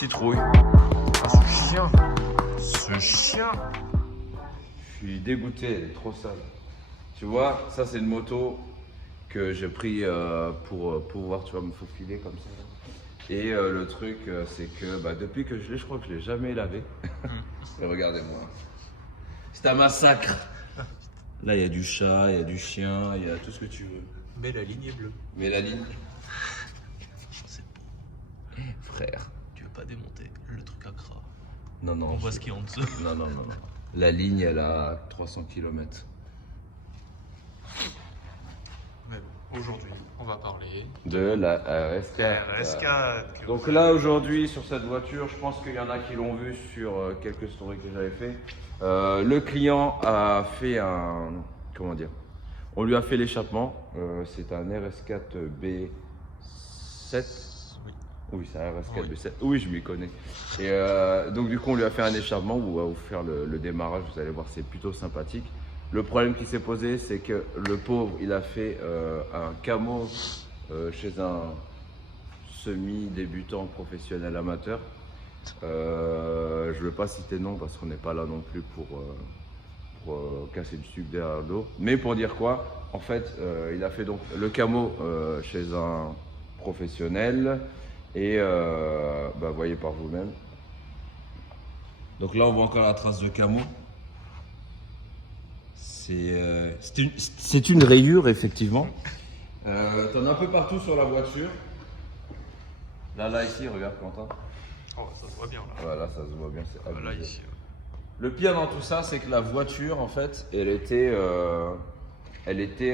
citrouille. Ah, ce chien. Ce chien. Je suis dégoûté, elle est trop sale. Tu vois, ça c'est une moto que j'ai pris pour pouvoir, tu vois, me faufiler comme ça. Et le truc, c'est que depuis que je crois que je l'ai jamais lavé. Mais regardez-moi. C'est un massacre. Là, il y a du chat, il y a du chien, il y a tout ce que tu veux. Mais la ligne est bleue. Mais la ligne, C'est beau. frère. Tu veux pas démonter le truc à gras. Non, non. On voit ce qu'il y a en dessous. Non. La ligne, elle a 300 km. Mais bon, aujourd'hui, on va parler De la RS4. RS4. Donc là, aujourd'hui, sur cette voiture, je pense qu'il y en a qui l'ont vu sur quelques stories que j'avais fait. Le client a fait un... Comment dire? On lui a fait l'échappement. C'est un RS4 B7. Oui, c'est un RS4 B7. Oui, je m'y connais. Et donc du coup, on lui a fait un échappement. On va vous faire le démarrage. Vous allez voir, c'est plutôt sympathique. Le problème qui s'est posé, c'est que le pauvre, il a fait un camo chez un semi-débutant professionnel amateur. Je ne veux pas citer nom parce qu'on n'est pas là non plus pour casser du sucre derrière le dos. Mais pour dire quoi, en fait, il a fait donc le camo chez un professionnel et voyez par vous-même. Donc là, on voit encore la trace de camo. C'est une rayure, effectivement. T'en as un peu partout sur la voiture. Là, ici, regarde, Quentin. Oh, ça se voit bien là. Voilà, ça se voit bien, c'est abusé. Là, ici. Le pire dans tout ça, c'est que la voiture, en fait, elle était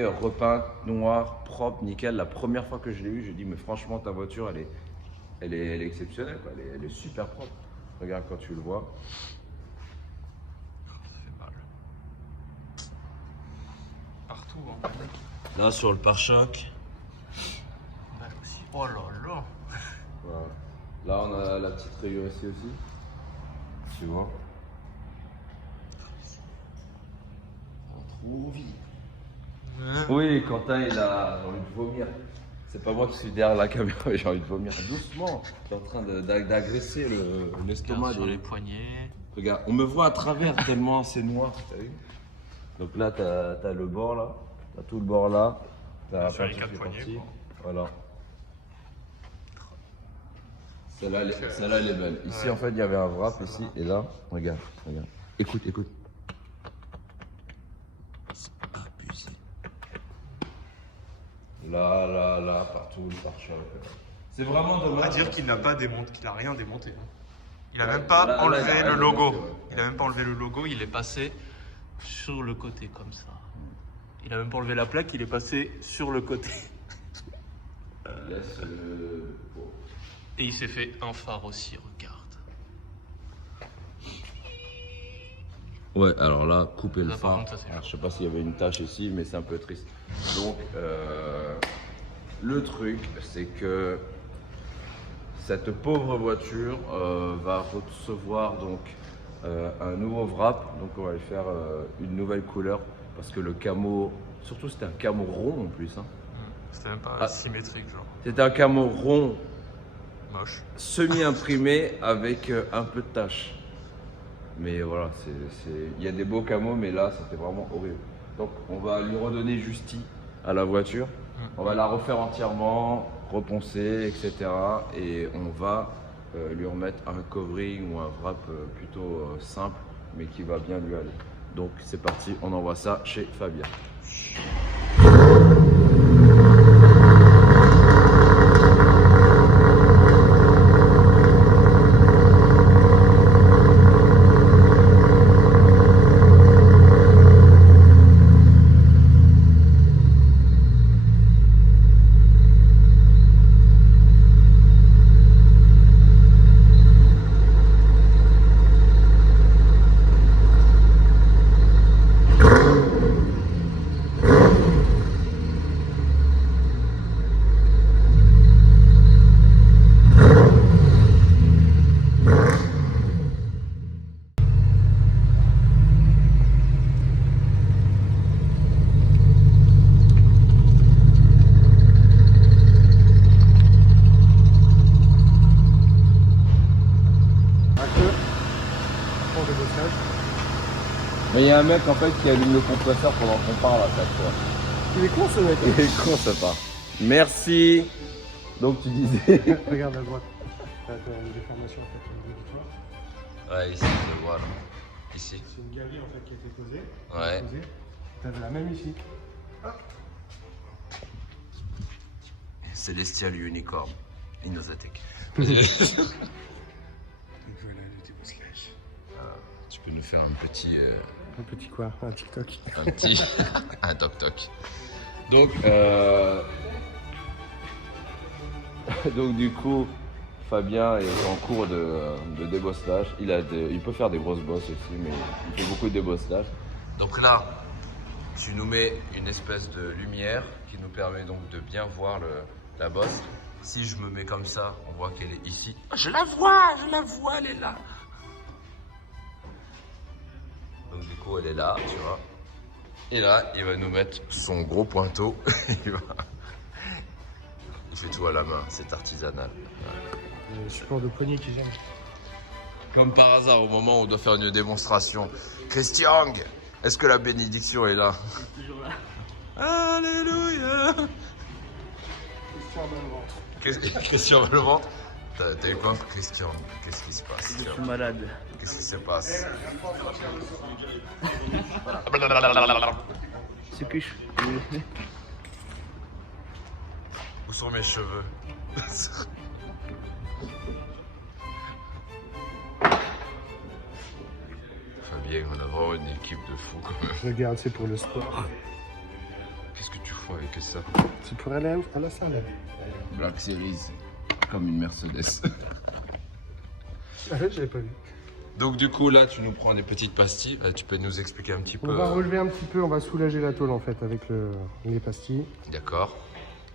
repeinte, noire, propre, nickel. La première fois que je l'ai eue, j'ai dit, mais franchement, ta voiture, elle est exceptionnelle, quoi. Elle est super propre. Regarde quand tu le vois. Ça fait mal. Partout, hein. Là, sur le pare-choc. Mal aussi. Oh là là. Voilà. Là, on a la petite rayure ici aussi. Tu vois. Ça va trop vite. Oui, Quentin, il a envie de vomir. C'est pas moi qui suis derrière la caméra, mais j'ai envie de vomir. Doucement. T'es en train d'agresser l'estomac. Sur les poignets. Regarde, on me voit à travers tellement c'est noir. T'as vu? Donc là, t'as le bord là. T'as tout le bord là. T'as Sur les 4 poignets. Quoi. Voilà. Celle-là, elle est belle. Ici, en fait, il y avait un wrap ici et là. Regarde. Écoute. C'est abusé. Là, partout, le pare-choc. C'est vraiment On va dommage. dire qu'il n'a pas démonté, qu'il a rien démonté. Hein. Il a Ouais, même pas là, enlevé il a rien le logo. démonté, ouais. Il a même pas enlevé le logo, il est passé sur le côté comme ça. Il a même pas enlevé la plaque, il est passé sur le côté. Laisse le... Et il s'est fait un phare aussi, regarde. Ouais, alors là, couper le Là, par phare. contre, ça, c'est Alors, je sais pas s'il y avait une tache ici, mais c'est un peu triste. Donc, le truc, c'est que cette pauvre voiture va recevoir donc un nouveau wrap. Donc, on va lui faire une nouvelle couleur parce que le camo, surtout c'était un camo rond en plus. Hein. C'était même pas symétrique, genre. C'était un camo rond, Moche. semi-imprimé avec un peu de taches. Mais voilà, il y a des beaux camos, mais là, c'était vraiment horrible. Donc, on va lui redonner justice à la voiture. On va la refaire entièrement, reponcer, etc. Et on va lui remettre un covering ou un wrap plutôt simple, mais qui va bien lui aller. Donc, c'est parti, on envoie ça chez Fabien. il y a un mec en fait qui allume le compresseur pendant qu'on parle à chaque fois. Il est con ce mec. Il est con ça part. Merci. Donc tu disais. Regarde à droite. T'as une déformation en fait au niveau du toit. Ouais, ici, je le vois là. Ici. C'est une galerie en fait qui a été posée. Ouais. T'avais la même ici. Celestial Unicorn. Innosatech. Donc voilà le débosselage. Tu peux nous faire un petit. Un petit quoi? Un TikTok. Un petit. Un toc-toc. Donc, donc du coup, Fabien est en cours de débosselage. Il peut faire des grosses bosses aussi, mais il fait beaucoup de débosselage. Donc là, tu nous mets une espèce de lumière qui nous permet donc de bien voir la bosse. Si je me mets comme ça, on voit qu'elle est ici. Je la vois, elle est là. Donc du coup, elle est là, tu vois. Et là, il va nous mettre son gros pointeau. Il fait tout à la main, c'est artisanal. Le support de poignet qui gêne. Comme par hasard, au moment où on doit faire une démonstration. Christian, est-ce que la bénédiction est là? Toujours là. Alléluia. Christian va le ventre. T'as eu quoi, Christian? Qu'est-ce qui se passe? Je suis malade. Qu'est-ce qui se passe? C'est que je... Où sont mes cheveux? Fabien, on a vraiment une équipe de fous quand même. Regarde, c'est pour le sport. Qu'est-ce que tu fous avec ça? C'est pour aller à la salle. Black Series, comme une Mercedes. Ah ouais, j'avais pas vu. Donc du coup là tu nous prends des petites pastilles, tu peux nous expliquer un petit peu. On va relever un petit peu, on va soulager la tôle en fait avec les pastilles. D'accord.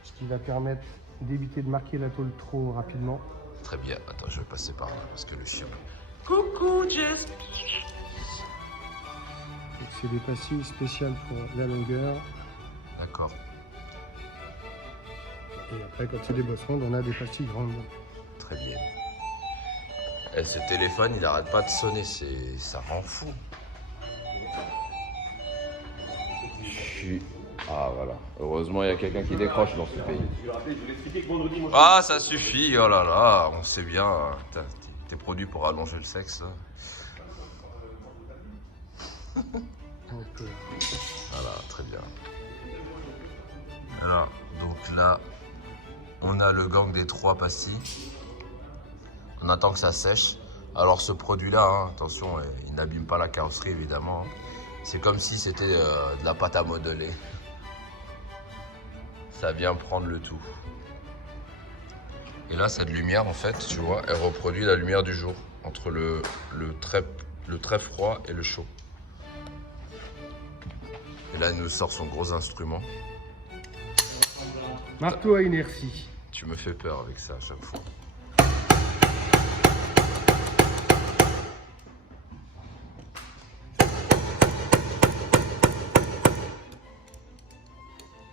Ce qui va permettre d'éviter de marquer la tôle trop rapidement. Très bien, attends je vais passer par là parce que le chien. Coucou Jess. C'est des pastilles spéciales pour la longueur. D'accord. Et après quand c'est des bosses rondes, on a des pastilles grandes. Très bien. Et ce téléphone il arrête pas de sonner, ça rend fou. Ah voilà, heureusement il y a quelqu'un qui décroche dans ce pays. Ah ça suffit, oh là là, on sait bien, t'es produit pour allonger le sexe là. Voilà, très bien. Alors, donc là, on a le gang des 3 pastilles. On attend que ça sèche. Alors ce produit-là, hein, attention, il n'abîme pas la carrosserie évidemment. C'est comme si c'était de la pâte à modeler. Ça vient prendre le tout. Et là, cette lumière, en fait, tu vois, elle reproduit la lumière du jour entre le très froid et le chaud. Et là, elle nous sort son gros instrument. Marteau à inertie. Tu me fais peur avec ça à chaque fois.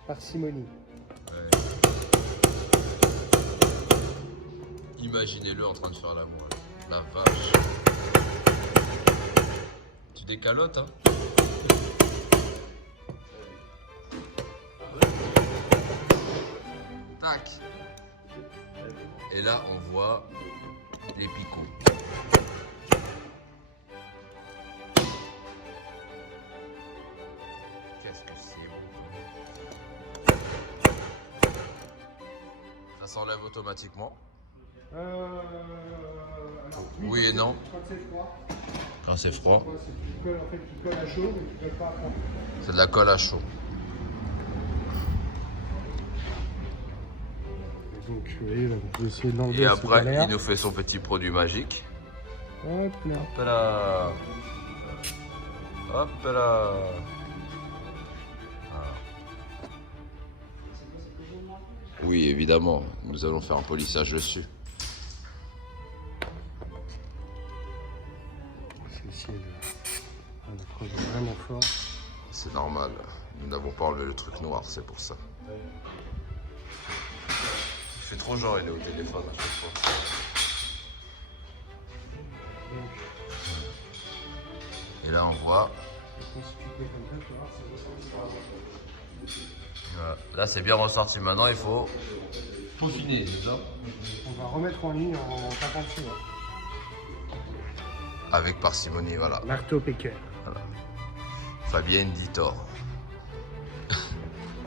Parcimonie. Ouais. Imaginez-le en train de faire l'amour. La vache. Tu décalotes, hein? Tac. Et là, on voit les picots. Qu'est-ce que c'est beau. Ça s'enlève automatiquement. Alors, Oui et non. Quand c'est froid. Quand c'est froid. C'est du colle, en fait, qui colle à chaud, mais qui colle pas à froid. C'est de la colle à chaud. Et donc, vous voyez, là, vous pouvez essayer de l'enlever. Et c'est après, galère. il nous fait son petit produit magique. Hop là. Hop là. Hop là. Voilà. Oui, évidemment, nous allons faire un polissage dessus. Celle-ci, elle accroche vraiment fort. C'est normal, nous n'avons pas enlevé le truc noir, c'est pour ça. Il fait trop genre, il est au téléphone à chaque fois. Et là, on voit Voilà. Là, c'est bien ressorti. Maintenant, il faut peaufiner, c'est ça? On va remettre en ligne en tapant dessus. Ouais. Avec parcimonie, voilà. Marteau piqueur. Fabienne dit Thor.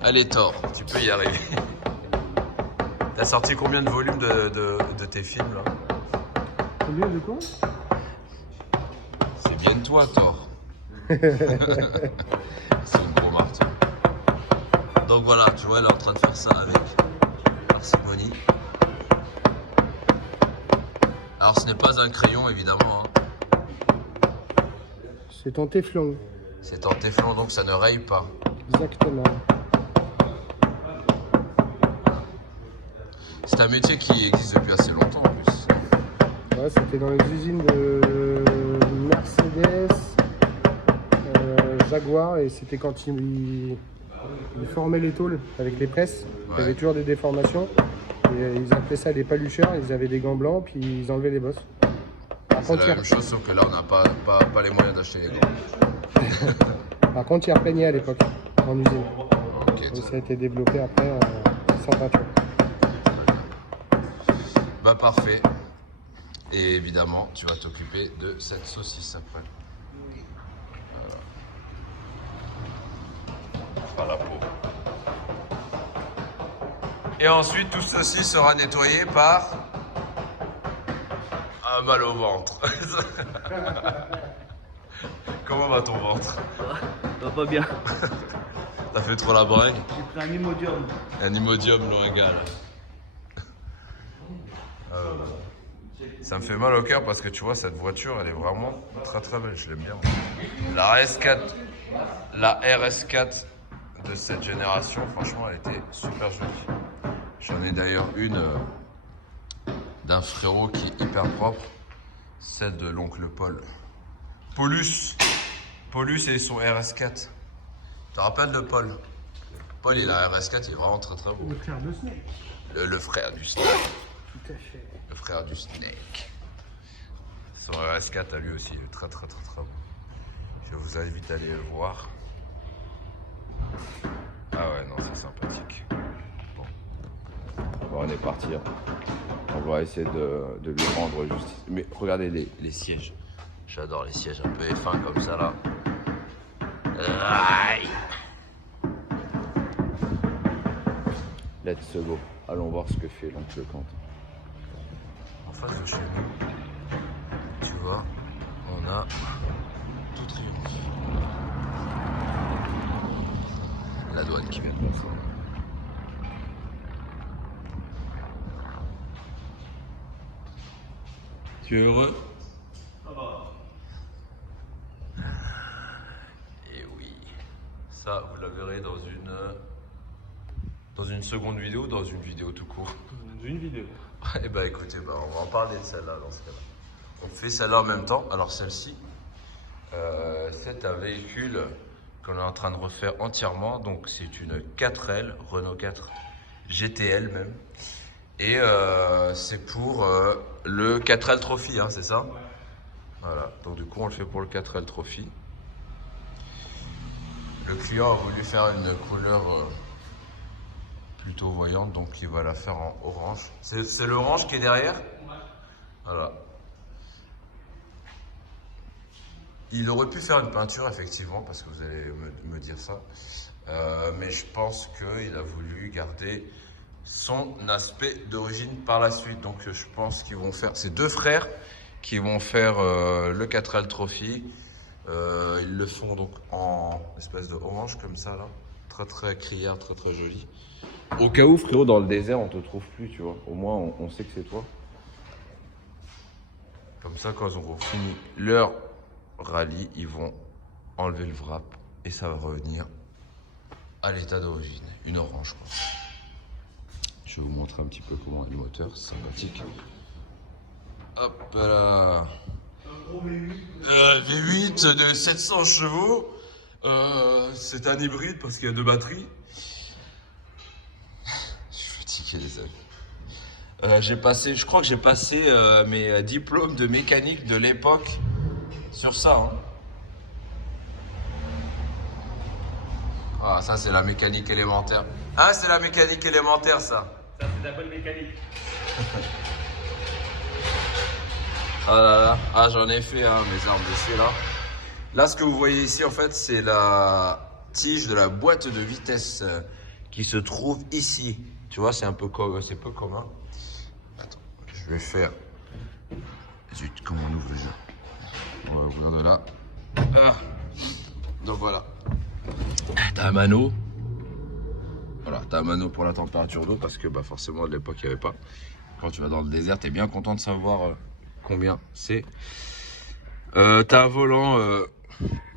Allez, Thor, tu peux y arriver. T'as sorti combien de volumes de tes films, là? Combien de quoi? C'est bien toi, Thor. C'est une gros marteau. Donc voilà, tu vois, elle est en train de faire ça avec parcimonie. Alors, ce n'est pas un crayon, évidemment. Hein. C'est en téflon. C'est en téflon, donc ça ne raye pas. Exactement. C'est un métier qui existe depuis assez longtemps, en plus. Ouais, c'était dans les usines de Mercedes, Jaguar, et c'était quand ils formaient les tôles avec les presses. Il y avait toujours des déformations. Et ils appelaient ça des palucheurs. Ils avaient des gants blancs, puis ils enlevaient les bosses. C'est la même chose, sauf que là, on n'a pas les moyens d'acheter des gants. Par contre, ils repeignaient à l'époque, en usine. Ok, Et ça a été développé après sans peinture. bah parfait. Et évidemment, tu vas t'occuper de cette saucisse après. Voilà. La peau. Et ensuite, tout ceci sera nettoyé par un mal au ventre. Comment va ton ventre? Ça va pas bien. T'as fait trop la bringue? J'ai pris un Imodium. Un Imodium Loingal. Ça me fait mal au cœur parce que tu vois, cette voiture, elle est vraiment très très belle. Je l'aime bien. La RS4 de cette génération, franchement, elle était super jolie. J'en ai d'ailleurs une d'un frérot qui est hyper propre. Celle de l'oncle Paul. Paulus et son RS4. Tu te rappelles de Paul? Paul, il a un RS4, il est vraiment très très beau. Le frère de Snake. Le frère du Snake. Tout à fait. Le frère du Snake. Son RS4 à lui aussi, il est très très très très beau. Je vous invite à aller le voir. Ah ouais, non, c'est sympathique. Bon, on est parti. Hein. On va essayer de lui rendre justice. Mais regardez les sièges. J'adore les sièges un peu F1 comme ça là. Aïe. Let's go. Allons voir ce que fait l'oncle Quentin. En face de chez nous, tu vois, on a tout triomphe. La douane qui vient de passer. Tu es heureux? Ça va. Et oui. Ça, vous la verrez dans une seconde vidéo, dans une vidéo tout court. Dans une vidéo. Eh ben écoutez, on va en parler de celle-là dans ce cas-là. On fait celle-là en même temps. Alors celle-ci, c'est un véhicule qu'on est en train de refaire entièrement. Donc c'est une 4L, Renault 4 GTL même. Et c'est pour le 4L Trophy, hein, c'est ça? Voilà, donc du coup on le fait pour le 4L Trophy. Le client a voulu faire une couleur plutôt voyante, donc il va la faire en orange. C'est l'orange qui est derrière? Voilà. Il aurait pu faire une peinture, effectivement, parce que vous allez me dire ça. Mais je pense qu'il a voulu garder son aspect d'origine par la suite. Donc je pense qu'ils vont faire... C'est deux frères qui vont faire le 4L Trophy. Ils le font donc en espèce de orange comme ça, là. Très très criard, très très joli. Au cas où, frérot, dans le désert, on te trouve plus, tu vois. Au moins, on sait que c'est toi. Comme ça, quand ils auront fini leur rallye, ils vont enlever le wrap et ça va revenir à l'état d'origine. Une orange, quoi. Je vais vous montrer un petit peu comment est le moteur. C'est sympathique. Hop là. V8 de 700 chevaux. C'est un hybride parce qu'il y a deux batteries. Je suis fatigué, les amis. Je crois que j'ai passé mes diplômes de mécanique de l'époque sur ça. Hein. Ah, ça, c'est la mécanique élémentaire. Ah, c'est la mécanique élémentaire, ça. Ça, c'est de la bonne mécanique. Ah là là. Ah, j'en ai fait, hein, mes armes d'essai, là. Là, ce que vous voyez ici, en fait, c'est la tige de la boîte de vitesse qui se trouve ici. Tu vois, c'est un peu c'est peu commun. Attends, je vais faire... Zut, comment on ouvre le jeu? On va ouvrir de là. Ah. Donc voilà. T'as un mano. Voilà, t'as un mano pour la température d'eau parce que bah, forcément, de l'époque, il n'y avait pas. Quand tu vas dans le désert, t'es bien content de savoir combien c'est. T'as un volant,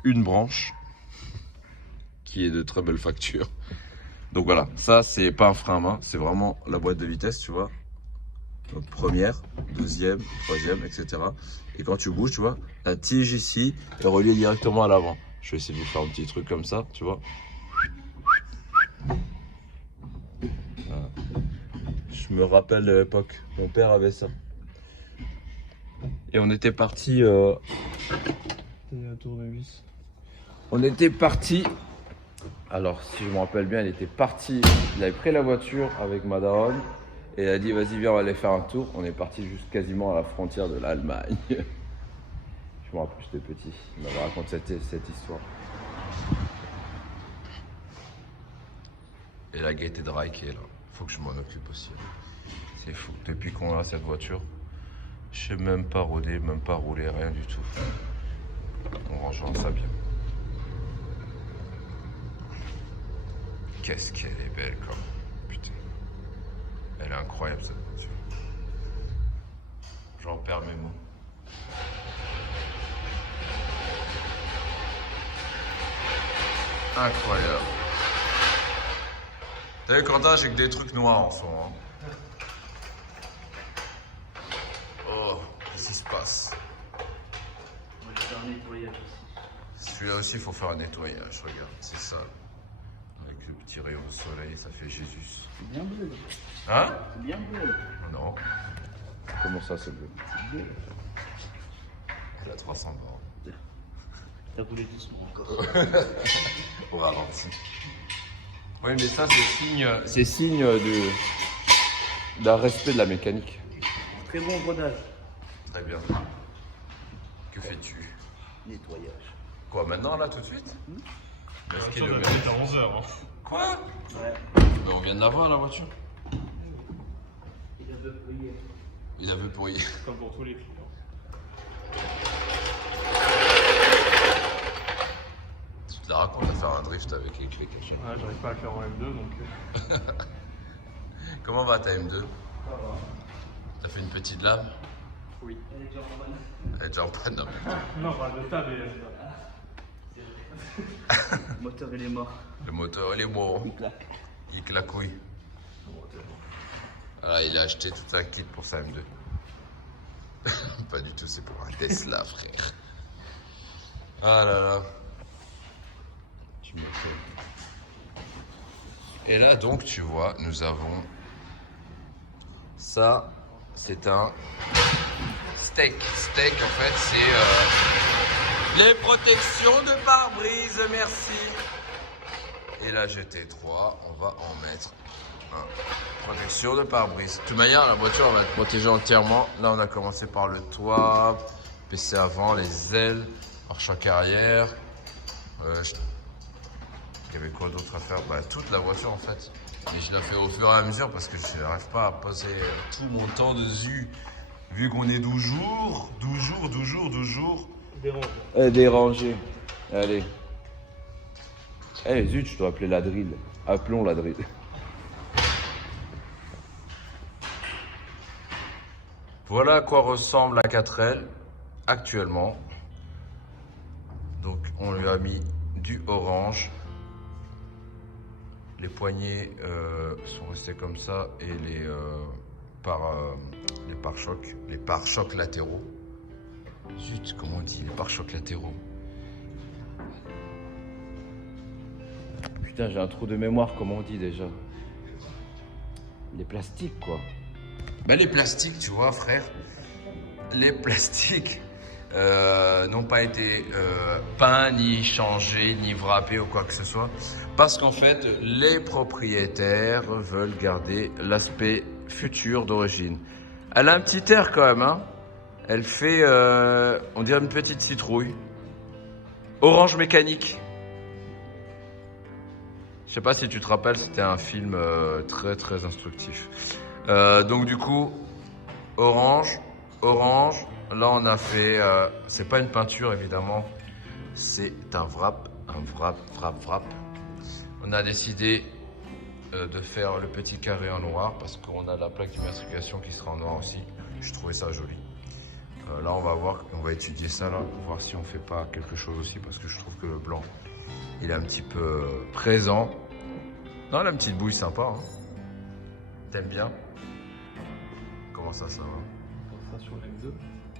une branche qui est de très belle facture. Donc voilà, ça c'est pas un frein à main, c'est vraiment la boîte de vitesse, tu vois. Donc première, deuxième, troisième, etc. Et quand tu bouges, tu vois, la tige ici est reliée directement à l'avant. Je vais essayer de vous faire un petit truc comme ça, tu vois. Voilà. Je me rappelle de l'époque, mon père avait ça. Et on était parti. Tournevis. On était parti. Alors, si je me rappelle bien, il était parti. Il avait pris la voiture avec ma daronne et elle a dit vas-y, viens, on va aller faire un tour. On est parti juste quasiment à la frontière de l'Allemagne. Je me rappelle, j'étais petit. Il m'avait raconté cette histoire. Et la gaieté de Rai qui est là. Faut que je m'en occupe aussi. C'est fou. Depuis qu'on a cette voiture, je sais même pas rôder, même pas rouler, rien du tout. On rangera ça bien. Qu'est-ce qu'elle est belle comme. Putain. Elle est incroyable cette voiture. J'en perds mes mots. Incroyable. T'as vu Quentin, j'ai que des trucs noirs en ce moment. Oh, qu'est-ce qui se passe? On va faire un nettoyage aussi. Celui-là aussi, il faut faire un nettoyage, regarde, c'est ça. Avec le petit rayon de soleil, ça fait Jésus. C'est bien bleu. Hein? C'est bien bleu. Non. Comment ça, c'est bleu? C'est bleu. Elle a 300 bornes. T'as voulu doucement encore. Au ralenti. Oui, mais ça, c'est signe d'un respect de la mécanique. Très bon rodage. Très bien. Que fais-tu? Nettoyage. Quoi, maintenant, là, tout de suite? Est-ce qu'il On le a met? peut-être à 11h. Quoi? Ouais. Mais on vient de l'avoir, la voiture. Il a peu hier. Il avait pour hier. Comme pour tous les clients. Tu te la racontes à faire un drift avec les clés cachées. Ouais, j'arrive pas à le faire en M2 donc. Comment va ta M2? Ça va. T'as fait une petite lame? Oui. Elle est déjà en bonne. Elle est déjà en panne. Non. Non, on parle de ça, mais. Le moteur il est mort. Le moteur, il est mort. Il claque. Il claquouille. Ah, il a acheté tout un kit pour sa M2. Pas du tout, c'est pour un Tesla, frère. Ah là là. Tu me fais. Et là, donc, tu vois, nous avons. Ça, c'est un steak. Steak, en fait, c'est les protections de pare-brise, merci. Et la GT3, on va en mettre un. Protection de pare-brise. De toute manière, la voiture, on va être protégée entièrement. Là, on a commencé par le toit, PC avant, les ailes, pare-choc arrière. Il y avait quoi d'autre à faire? Bah, toute la voiture, en fait. Mais je la fais au fur et à mesure parce que je n'arrive pas à passer tout mon temps dessus. Vu qu'on est 12 jours. Dérangé. Allez. Eh zut, je dois appeler la drill. Appelons la drill. Voilà à quoi ressemble la 4L actuellement. Donc on lui a mis du orange. Les poignées sont restés comme ça et les pare-chocs latéraux. Zut, comment on dit les pare-chocs latéraux? Putain, j'ai un trou de mémoire, comment on dit déjà? Les plastiques, quoi. Ben les plastiques, tu vois, frère. Les plastiques. n'ont pas été peints, ni changés, ni wrappés ou quoi que ce soit. Parce qu'en fait, les propriétaires veulent garder l'aspect futur d'origine. Elle a un petit air quand même, hein. Elle fait, on dirait une petite citrouille. Orange Mécanique. Je sais pas si tu te rappelles, c'était un film très très instructif. Donc du coup, orange. Là on a fait, c'est pas une peinture évidemment, c'est un wrap. On a décidé de faire le petit carré en noir parce qu'on a la plaque d'immatriculation qui sera en noir aussi. Je trouvais ça joli. Là on va étudier ça là, voir si on fait pas quelque chose aussi parce que je trouve que le blanc il est un petit peu présent. Non, la petite bouille sympa, hein. T'aimes bien? Comment ça va? Ça sur M2.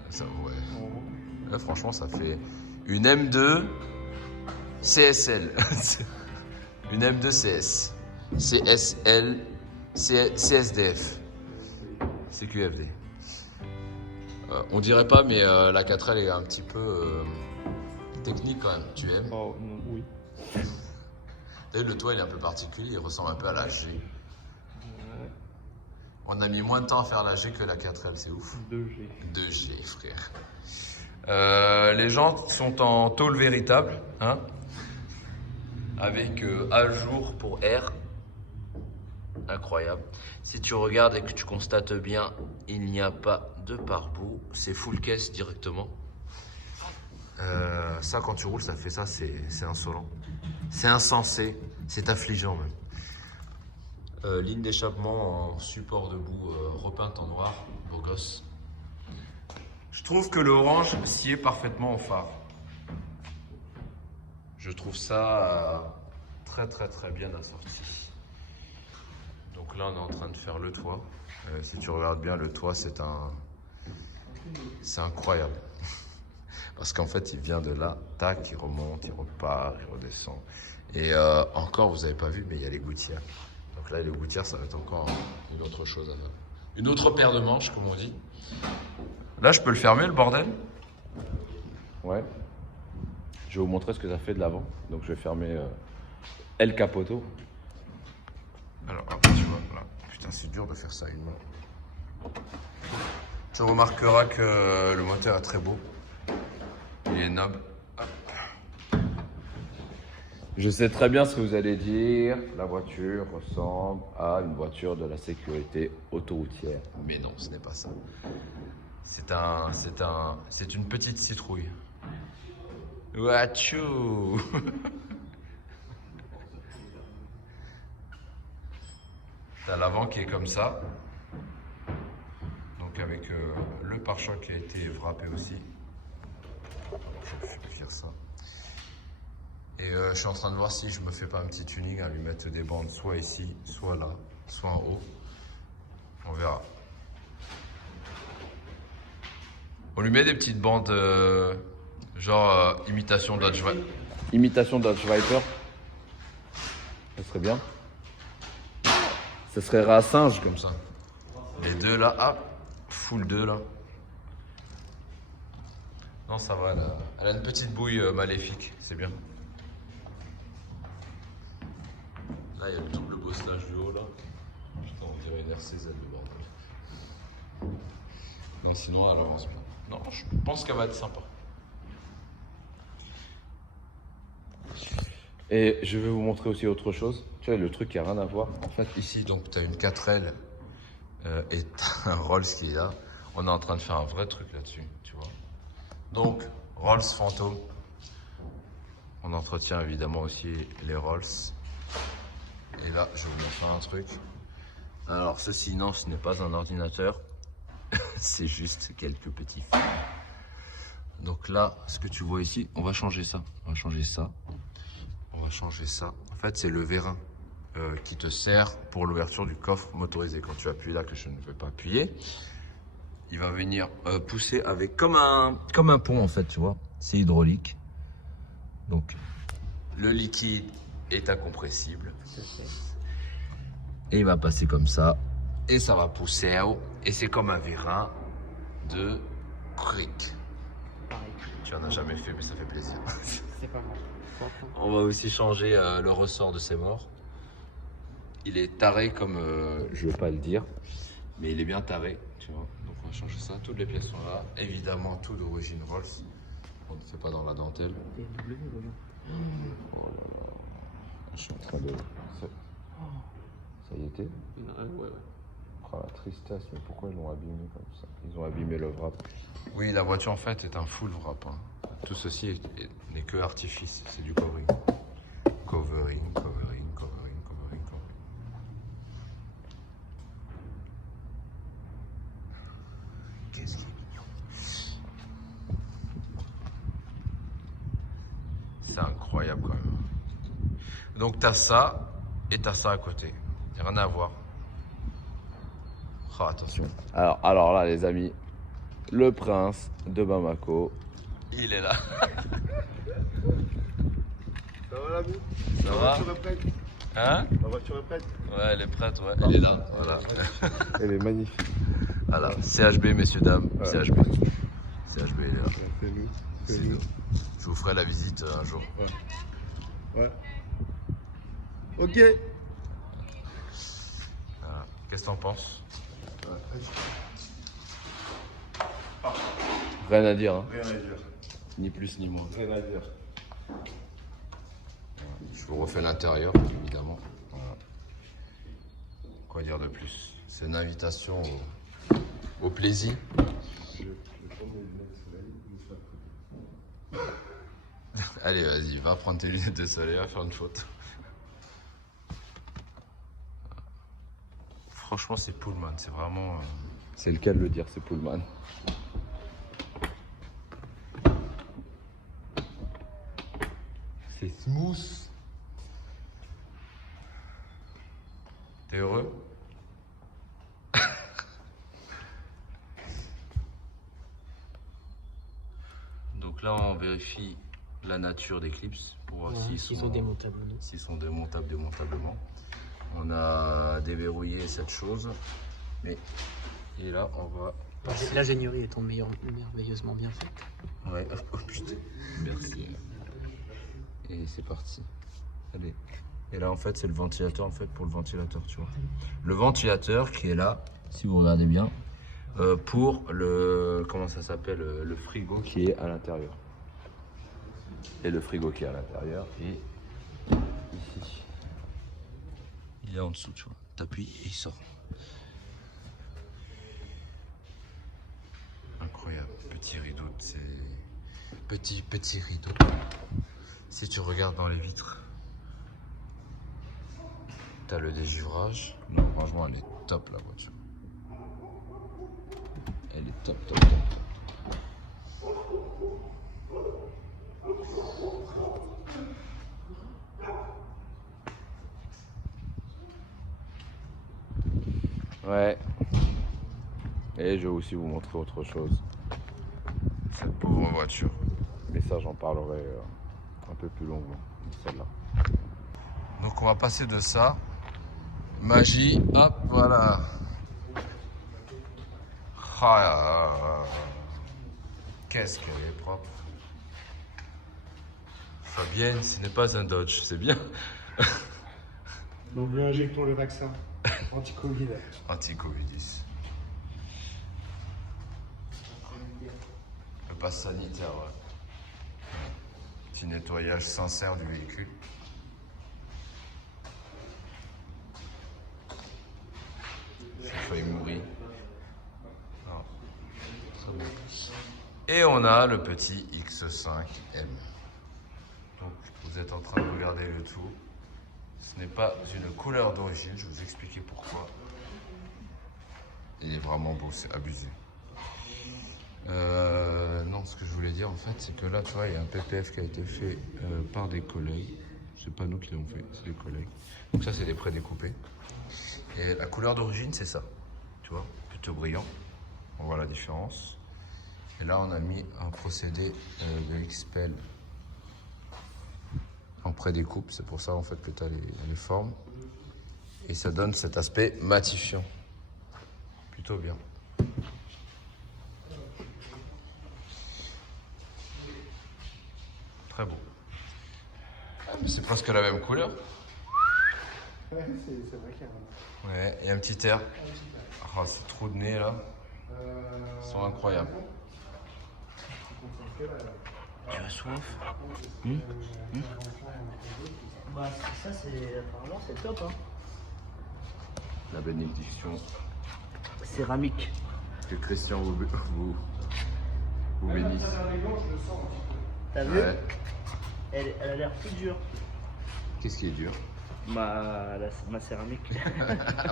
Ça, ouais. Là, franchement, ça fait une M2 CSL. Une M2 CS. CSL. CSDF. CQFD. On dirait pas, mais la 4L est un petit peu technique quand même. Tu aimes? Oh, oui. T'as vu, le toit il est un peu particulier, il ressemble un peu à la G. On a mis moins de temps à faire la G que la 4L, c'est ouf. 2G. 2G, frère. Les jantes sont en tôle véritable, hein, avec ajour pour R. Incroyable. Si tu regardes et que tu constates bien, il n'y a pas de pare-boue. C'est full caisse directement. Ça, quand tu roules, ça fait ça, c'est insolent. C'est insensé, c'est affligeant même. Ligne d'échappement en support debout, repeinte en noir, beau gosse. Je trouve que l'orange sied parfaitement au phare. Je trouve ça très bien assorti. Donc là, on est en train de faire le toit. Si tu regardes bien, le toit, c'est incroyable. Parce qu'en fait, il vient de là, tac, il remonte, il repart, il redescend. Et encore, vous n'avez pas vu, mais il y a les gouttières. Donc là, les gouttières, ça va être encore une autre chose à faire. Une autre paire de manches, comme on dit. Là, je peux le fermer, le bordel? Ouais. Je vais vous montrer ce que ça fait de l'avant. Donc, je vais fermer El Capoto. Alors, hop, tu vois, là. Putain, c'est dur de faire ça à une main. Tu remarqueras que le moteur est très beau. Il est noble. Hop. Je sais très bien ce que vous allez dire. La voiture ressemble à une voiture de la sécurité autoroutière. Mais non, ce n'est pas ça. C'est une petite citrouille. Wachou. T'as l'avant qui est comme ça. Donc avec le pare-choc qui a été wrappé aussi. Je vais faire ça. Et je suis en train de voir si je me fais pas un petit tuning à lui mettre des bandes soit ici, soit là, soit en haut. On verra. On lui met des petites bandes genre imitation Dodge Viper. Imitation Dodge Viper. Ça serait bien. Ça serait rat singe comme ça. Les deux là, ah, full 2 là. Non, ça va, elle a une petite bouille maléfique, c'est bien. Là, il y a le double bosselage du haut là. Putain, on dirait une RCZ le bordel. Non, sinon elle avance bien. Non, je pense qu'elle va être sympa. Et je vais vous montrer aussi autre chose. Tu vois, le truc qui n'a rien à voir. En fait, ici, donc, tu as une 4L et tu as un Rolls qui est là. On est en train de faire un vrai truc là-dessus, tu vois. Donc, Rolls Phantom. On entretient évidemment aussi les Rolls. Et là, je vais vous montrer un truc. Alors, ceci, non, ce n'est pas un ordinateur. C'est juste quelques petits fils. Donc là, ce que tu vois ici, on va changer ça. On va changer ça. On va changer ça. En fait, c'est le vérin qui te sert pour l'ouverture du coffre motorisé. Quand tu appuies là, que je ne vais pas appuyer, il va venir pousser avec comme un pont en fait, tu vois. C'est hydraulique. Donc, le liquide est incompressible. Et il va passer comme ça. Et ça va pousser à haut. Et c'est comme un vérin de cric. pareil. Tu en as jamais fait, mais ça fait plaisir. C'est pas mal. Faut apprendre. On va aussi changer le ressort de ces morts. Il est taré comme, je veux pas le dire, mais il est bien taré, tu vois. Donc on va changer ça. Toutes les pièces sont là. Évidemment, tout d'origine Rolls. On ne fait pas dans la dentelle. BMW, regarde. Oh là là. Je suis en train de... Ça y était? Ouais. Oh la tristesse, mais pourquoi ils l'ont abîmé comme ça? Ils ont abîmé le wrap. Oui, la voiture en fait est un full wrap. Hein. Tout ceci n'est que artifice, c'est du covering. Covering. Qu'est-ce qu'il est mignon. C'est incroyable quand même. Donc t'as ça et t'as ça à côté. Y a rien à voir. Oh, attention. Alors là, les amis, le prince de Bamako. Il est là. Ça va l'ami? Ça va? La voiture est prête? Hein? La voiture est prête? Ouais, elle est prête, ouais. Elle est là, voilà. Elle est magnifique. Voilà, CHB, messieurs, dames. Ouais. CHB. CHB, il est là. Fais-nous. C'est nous. Je vous ferai la visite un jour. Ouais. Ok. Voilà. Qu'est-ce que t'en penses? Rien à dire, hein. Rien à dire. Ni plus ni moins. Rien à dire. Je vous refais l'intérieur, évidemment. Voilà. Quoi dire de plus? C'est une invitation au plaisir. Allez, vas-y, va prendre tes lunettes de soleil, va faire une photo. Franchement, c'est Pullman, c'est vraiment... C'est le cas de le dire, c'est Pullman. C'est smooth. T'es heureux? Donc là, on vérifie la nature des clips pour voir Ouais, s'ils sont démontables. s'ils sont démontables démontablement. On a déverrouillé cette chose, mais et là, on va passer. L'ingénierie est merveilleusement bien faite. Ouais, oh putain, merci. Et c'est parti. Allez. Et là, en fait, c'est le ventilateur, en fait, pour le ventilateur, tu vois. Le ventilateur qui est là, si vous regardez bien, pour le, comment ça s'appelle, le frigo qui est à l'intérieur. Et le frigo qui est à l'intérieur est ici. Il est en dessous, tu vois. T'appuies et il sort. Incroyable. Petit rideau, c'est... Petit rideau. Si tu regardes dans les vitres, t'as le dégivrage. Non, franchement, elle est top, la voiture. Elle est top. Ouais. Et je vais aussi vous montrer autre chose. Cette pauvre voiture. Mais ça, j'en parlerai un peu plus longuement. Celle-là. Donc on va passer de ça. Magie, hop, voilà. Ah là là. Qu'est-ce qu'elle est propre. Fabienne, ce n'est pas un Dodge, c'est bien. Donc, lui injectons le vaccin anti-Covid. Anti-Covidis. Le pass sanitaire, ouais. Petit nettoyage sincère du véhicule. J'ai failli mourir. Non. Ça va. Et on a le petit X5M. Donc vous êtes en train de regarder le tout. Ce n'est pas une couleur d'origine, je vais vous expliquer pourquoi. Il est vraiment beau, c'est abusé. Non, ce que je voulais dire en fait, c'est que là, tu vois, il y a un PPF qui a été fait par des collègues. C'est pas nous qui l'avons fait, c'est des collègues. Donc ça, c'est des prédécoupés. Et la couleur d'origine, c'est ça. Tu vois, plutôt brillant. On voit la différence. Et là, on a mis un procédé de XPEL en prédécoupe. C'est pour ça en fait que tu as les formes. Et ça donne cet aspect matifiant. Plutôt bien. Très beau. C'est presque la même couleur. Ouais, c'est vrai qu'il y a Ouais, et un petit air. Oh, ces trous de nez là, ils sont incroyables. Tu as soif? Bah, ça, c'est. Apparemment, c'est top, hein. La bénédiction Céramique. que Christian vous bénisse. T'as vu? Ouais. Elle a l'air plus dure. Qu'est-ce qui est dur? Ma céramique.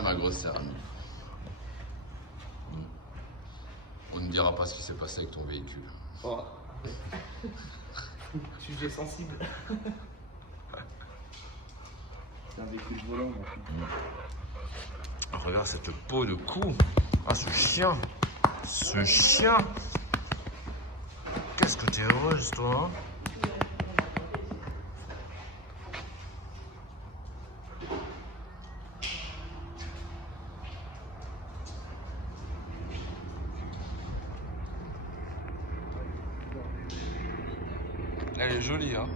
Ma grosse céramique. On ne dira pas ce qui s'est passé avec ton véhicule. Oh. Sujet sensible. C'est un véhicule volant. Oh, regarde cette peau de cou. Ah, ce chien. Ce chien. Qu'est-ce que t'es heureuse, toi, hein? Elle est jolie, hein?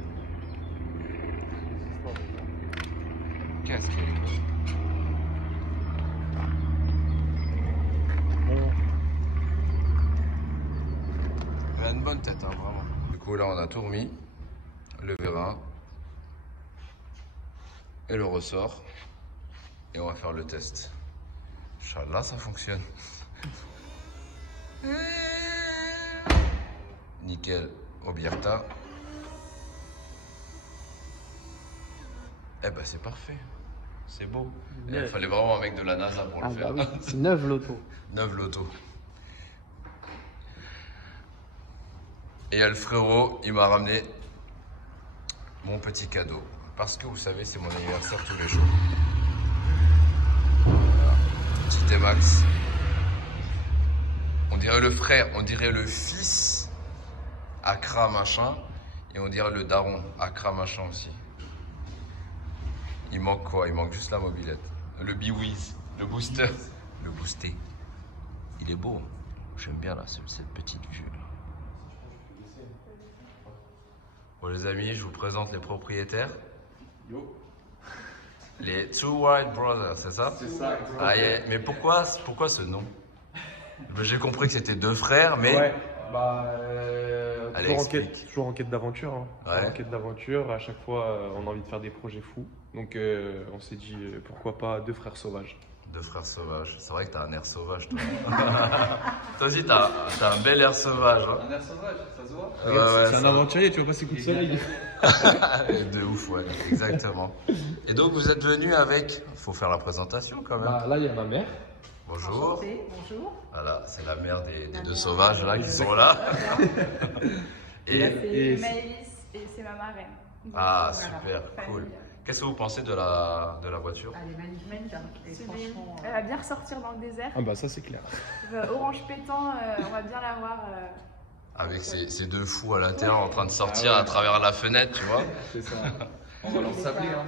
Qu'est-ce qu'elle est belle. Elle a une bonne tête, hein, vraiment. Du coup, là, on a tout remis. Le vérin. Et le ressort. Et on va faire le test. Inch'Allah, ça fonctionne. Nickel, Oberta. Eh ben c'est parfait, c'est beau. Il fallait vraiment un mec de la NASA pour le faire. Bah oui, c'est 9 l'auto. 9 loto. Et le frérot, il m'a ramené mon petit cadeau. Parce que vous savez, c'est mon anniversaire tous les jours. Voilà. Petit T-Max. On dirait le frère, on dirait le fils, Accra machin. Et on dirait le daron, Accra machin aussi. Il manque quoi? Il manque juste la mobilette. Le biwiz, le booster. Le boosté. Il est beau. J'aime bien là, cette petite vue là. Bon les amis, je vous présente les propriétaires. Yo. Les Two White Brothers, c'est ça? C'est ça. Ah, yeah. Mais pourquoi ce nom? J'ai compris que c'était deux frères, mais... Ouais, Allez, explique. toujours en quête d'aventure. Hein. Ouais. Toujours en quête d'aventure, à chaque fois on a envie de faire des projets fous. Donc on s'est dit pourquoi pas deux frères sauvages. Deux frères sauvages. C'est vrai que t'as un air sauvage, toi. Toi aussi, t'as un bel air sauvage. Hein. Un air sauvage, ça se voit. Ouais, c'est un ça- aventurier, tu vois pas ses coups de soleil. De ouf, ouais, exactement. Et donc, vous êtes venu avec... Faut faire la présentation quand même. Là, il y a ma mère. Bonjour. Enchantée, bonjour. Voilà, c'est la mère des La deux mère. sauvages là qui sont là. C'est Et... Maëlys et c'est ma marraine. Donc, Ah, voilà, super, cool. famille. Qu'est-ce que vous pensez de la voiture? Elle est magnifique. Hein. Et Sublime. franchement, Elle va bien ressortir dans le désert. Ah bah ça c'est clair. Orange pétant, on va bien la voir. Avec ces deux fous à l'intérieur en train de sortir à travers la fenêtre, tu vois. C'est ça. On va l'ensabler. Hein.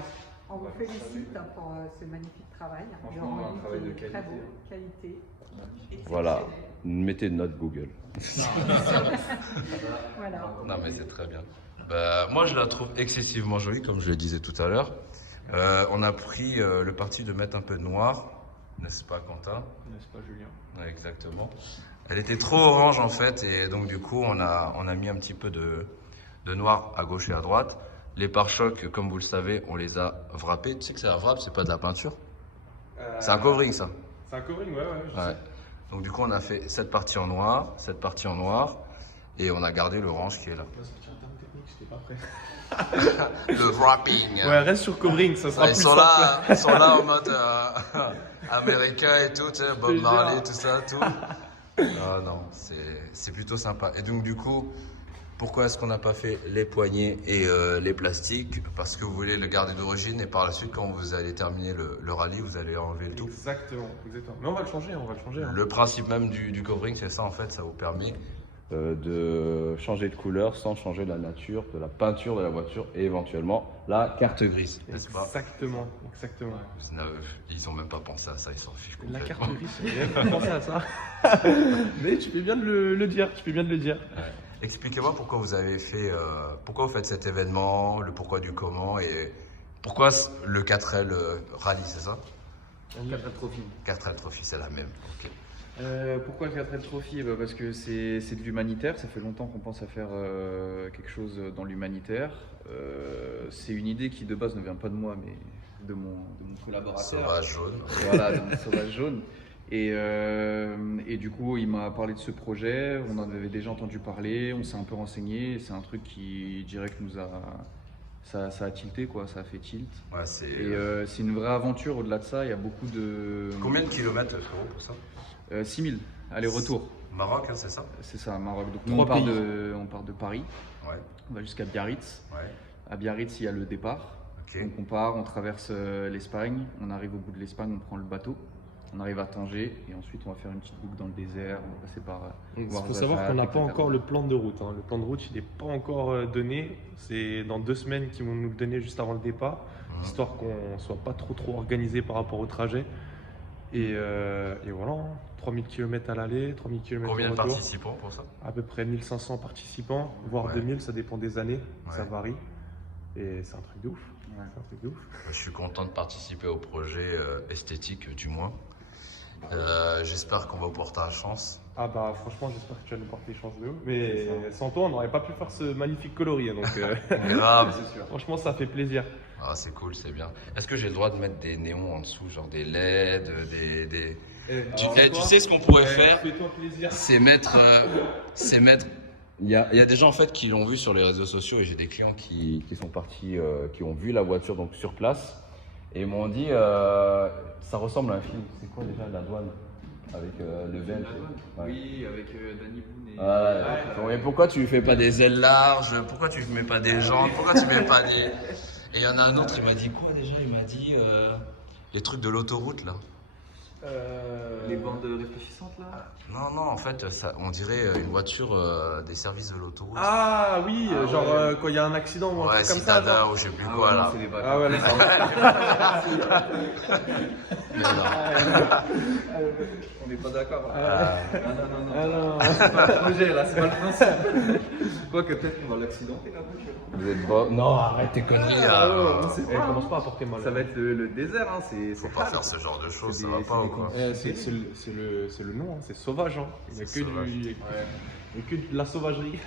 on vous félicite pour ce magnifique travail. Franchement, Le un rendu travail qui de est qualité. Très beau, qualité. Voilà. Mettez une note Google. Voilà. Non mais c'est très bien. Bah, moi je la trouve excessivement jolie comme je le disais tout à l'heure. On a pris le parti de mettre un peu de noir, n'est-ce pas Quentin? N'est-ce pas Julien? Ouais, exactement. Elle était trop orange en fait et donc du coup on a mis un petit peu de noir à gauche et à droite. Les pare-chocs comme vous le savez on les a wrappés. Tu sais que c'est un wrap, c'est pas de la peinture? C'est un covering ça. C'est un covering, ouais. Je Ouais. sais. Donc du coup on a fait cette partie en noir, cette partie en noir et on a gardé l'orange qui est là. On va sortir un terme technique, j'étais pas prêt. Le wrapping. Ouais, reste sur covering, ça sera Ils plus sont simple. là, ils sont là en mode américain et tout, tu sais, Bob Je te Marley, jure. tout ça, tout. Ah non, c'est plutôt sympa. Et donc du coup, pourquoi est-ce qu'on n'a pas fait les poignées et les plastiques? Parce que vous voulez le garder d'origine et par la suite, quand vous allez terminer le rallye, vous allez enlever le tout. Exactement. Mais on va le changer, hein. Le principe même du covering, c'est ça en fait, ça vous permet de changer de couleur sans changer la nature de la peinture de la voiture et éventuellement la carte grise, n'est-ce pas? Exactement, exactement. Ils ont même pas pensé à ça, ils s'en fichent La complètement. carte grise, j'ai même pas pensé à ça. Mais tu fais bien de le dire, tu fais bien de le dire. Ouais. Expliquez-moi pourquoi vous avez fait, pourquoi vous faites cet événement, le pourquoi du comment et pourquoi le 4L Rallye, c'est ça? 4L Trophy. 4L Trophy, c'est la même. Ok. Pourquoi le 4L Trophy? Parce que c'est de l'humanitaire, ça fait longtemps qu'on pense à faire quelque chose dans l'humanitaire. C'est une idée qui de base ne vient pas de moi, mais de mon collaborateur. Sauvage jaune. Voilà, de mon sauvage jaune. Et du coup, il m'a parlé de ce projet, on en avait déjà entendu parler, on s'est un peu renseigné, et c'est un truc qui direct nous a... Ça a tilté, quoi, ça a fait tilt. Ouais, c'est une vraie aventure, au-delà de ça, il y a beaucoup de... Combien de kilomètres, frérot, pour ça? 6000, aller-retour. Maroc, hein, c'est ça? C'est ça, Maroc. Donc nous, on part de Paris, Ouais. on va jusqu'à Biarritz. Ouais. À Biarritz, il y a le départ. Ok. Donc on part, on traverse l'Espagne, on arrive au bout de l'Espagne, on prend le bateau. On arrive à Tanger et ensuite on va faire une petite boucle dans le désert, on va passer par... Il faut Ouarzazate, savoir qu'on n'a pas etc. encore le plan de route. Le plan de route, il n'est pas encore donné. C'est dans 2 semaines qu'ils vont nous le donner juste avant le départ, histoire qu'on ne soit pas trop organisé par rapport au trajet. Et voilà, 3000 km à l'aller, 3000 km au Combien de retour. participants pour ça? À peu près 1500 participants, voire Ouais. 2000, ça dépend des années, ça Ouais. varie. Et c'est un truc de ouf. Ouais. C'est un truc de ouf. Je suis content de participer au projet esthétique, du moins. J'espère qu'on va vous porter la chance. Ah bah franchement, j'espère que tu vas nous porter chance de ouf. Mais sans toi, on n'aurait pas pu faire ce magnifique coloris. Donc Grave. franchement, ça fait plaisir. Ah, c'est cool, c'est bien. Est-ce que j'ai le droit de mettre des néons en dessous, genre des LED, des... Tu sais ce qu'on pourrait faire? Fais-toi plaisir. C'est mettre... Il y a des gens en fait qui l'ont vu sur les réseaux sociaux et j'ai des clients qui sont partis, qui ont vu la voiture donc sur place et m'ont dit ça ressemble à un film. C'est quoi déjà la douane avec le Vel? Ouais. Oui, avec Danny Boone et... Mais pourquoi tu fais pas des ailes larges, pourquoi tu mets pas des jantes, pourquoi tu mets pas des... Et il y en a un autre, il m'a dit quoi déjà? Il m'a dit les trucs de l'autoroute là. Les bandes réfléchissantes là? Non, en fait, ça, on dirait une voiture des services de l'autoroute. Ah oui, quand il y a un accident ou un ouais, truc comme ça. Citadin ou je sais plus quoi là. C'est des bacs. Ah ouais, là, On n'est pas d'accord. Ah. Non. C'est pas le projet là, c'est pas le principe. Quoique peut-être qu'on va l'accidenter la voiture. Vous êtes bon? Non, arrête tes conneries là. commence pas à porter mal. Ça va être le désert, hein. Faut pas faire ce genre de choses, ça va pas ou quoi? C'est le nom, hein, c'est sauvage. Hein. Il n'y a, C'est sauvage. il y a que de la sauvagerie.